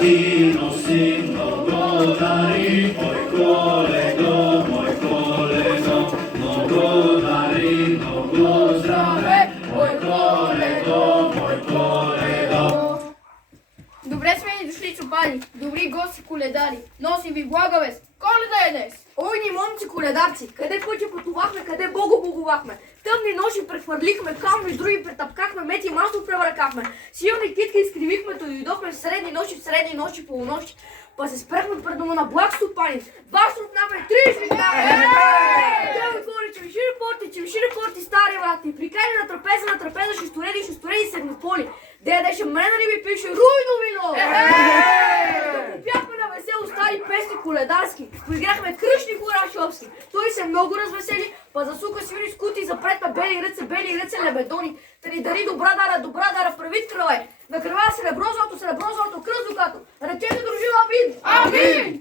ti nosi mnogo dari, moj kolego, mnogo dari, mnogo zdrave, moj kolego. Добре сме ни дошли, чупани, добри гости коледари. Носим ви благовест. Коледа е днес! Ойни момци коледарци, къде пътя пътувахме, къде Бого боговахме. Тъмни нощи прехвърлихме, камъни с други претъпкахме, мети масло превъркахме. Силни китки изкривихме, то дойдохме в средни нощи, полунощи. Па се спрехме пред дома на благ стопанин. Два срутнахме, три свикнахме. Той отвори чевиши порти, стари врати. Прикани на трапеза, шестореди, седмополи. Дедеше мене да ми пише руйно вино. Да попяхме на весело стари песни коледарски. Поиграхме кръшни хорашовски. Той се много развесели, па засука свири скути, запретна бели ръце, лебедони. Та ни дари добра дара, правит кръве. На кръва сребро злато, кръв злато. Ръчете дружина, амин! Амин!